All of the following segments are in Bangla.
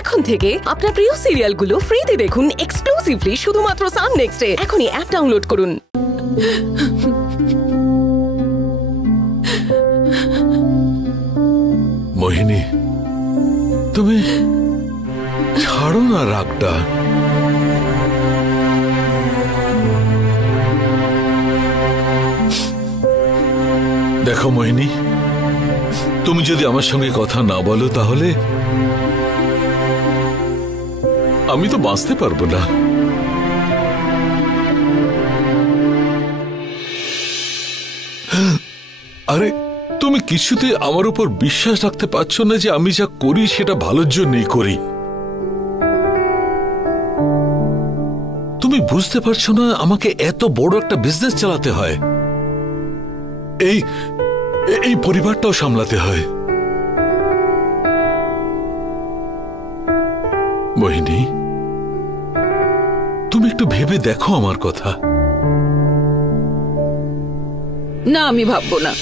এখন থেকে আপনার প্রিয় সিরিয়ালগুলো ফ্রিতে দেখুন এক্সক্লুসিভলি শুধুমাত্র সান নেক্সটে। এখনই অ্যাপ ডাউনলোড করুন। মোহিনী, তুমি ছাড়ো না রাগটা। দেখো মোহিনী, তুমি যদি আমার সঙ্গে কথা না বলো তাহলে আমি তো বাঁচতে পারবো না। আরে তুমি কিছুতে আমার উপর বিশ্বাস রাখতে পারছো না যে আমি যা করি সেটা ভালোর জন্যই করি। তুমি বুঝতে পারছো না আমাকে এত বড় একটা বিজনেস চালাতে হয়, এই পরিবারটাও সামলাতে হয়। মোহিনী, তুমি একটু ভেবে দেখো আমার কথা। না, আমি ভাববো না।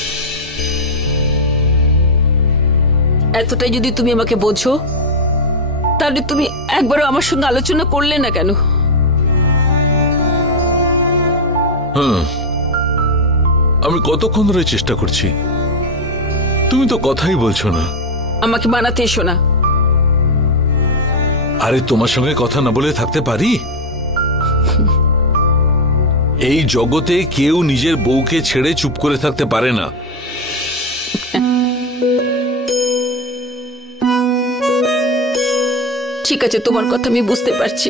এতটাই যদি তুমি আমাকে বোঝো তাহলে তুমি একবারও আমার সঙ্গে আলোচনা করলে না কেন? হ্যাঁ, আমি কতক্ষণ ধরে চেষ্টা করছি, তুমি তো কথাই বলছো না। আমাকে বানাতে এসো না। আরে তোমার সঙ্গে কথা না বলে থাকতে পারি? এই জগতে কেউ নিজের বউকে ছেড়ে চুপ করে থাকতে পারে না। ঠিক আছে, তোমার কথা আমি বুঝতে পারছি,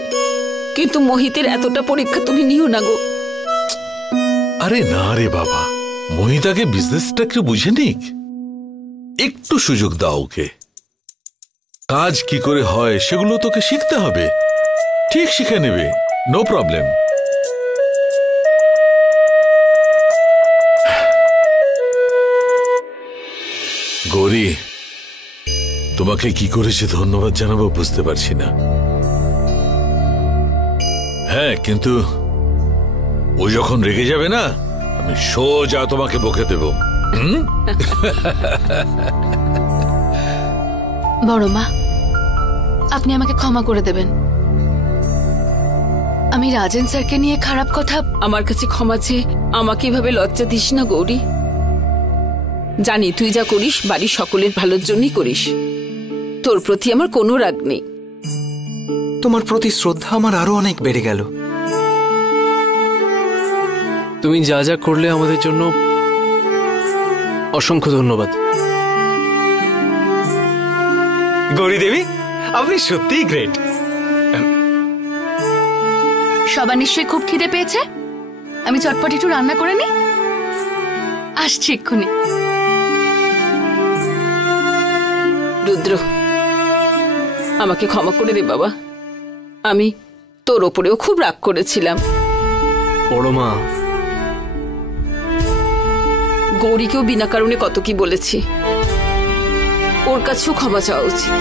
কিন্তু মোহিতের এতটা পরীক্ষা তুমি নিও না গো। আরে না রে বাবা, মোহিতাকে বিজনেসটা একটু বুঝে নিক, একটু সুযোগ দাও ওকে। কাজ কি করে হয় সেগুলো তোকে শিখতে হবে, ঠিক শিখে নেবে, নো প্রবলেম। গৌরী, তোমাকে কি করেছে ধন্যবাদ জানাবো বুঝতে পারছি না। হ্যাঁ, কিন্তু ও যখন রেগে যাবে না, আমি সোজা তোমাকে বকে দেব। বড় মা, আপনি আমাকে ক্ষমা করে দেবেন। আমি রাজেন স্যারকে নিয়ে খারাপ কথা। আমার কাছে ক্ষমা চেয়ে আমাকে এভাবে লজ্জা দিস না গৌরী। জানি তুই যা করিস বাড়ির সকলের ভালোর জন্যই করিস, তোর প্রতি আমার কোনো রাগ নেই। তোমার প্রতি শ্রদ্ধা আমার আরো অনেক বেড়ে গেল। তুমি যা যা করলে আমাদের জন্য, অসংখ্য ধন্যবাদ। গৌরী দেবী, আপনি সত্যিই গ্রেট। সবার নিশ্চয়ই খুব খিদে পেয়েছে, আমি চটপট একটু রান্না করে নিই, আসছি এক্ষুনি। রুদ্র, আমাকে ক্ষমা করে দে বাবা, আমি তোর ওপরেও খুব রাগ করেছিলাম। বড় মা, গৌরীকেও বিনা কারণে কত কি বলেছি, ওর কাছেও ক্ষমা চাওয়া উচিত।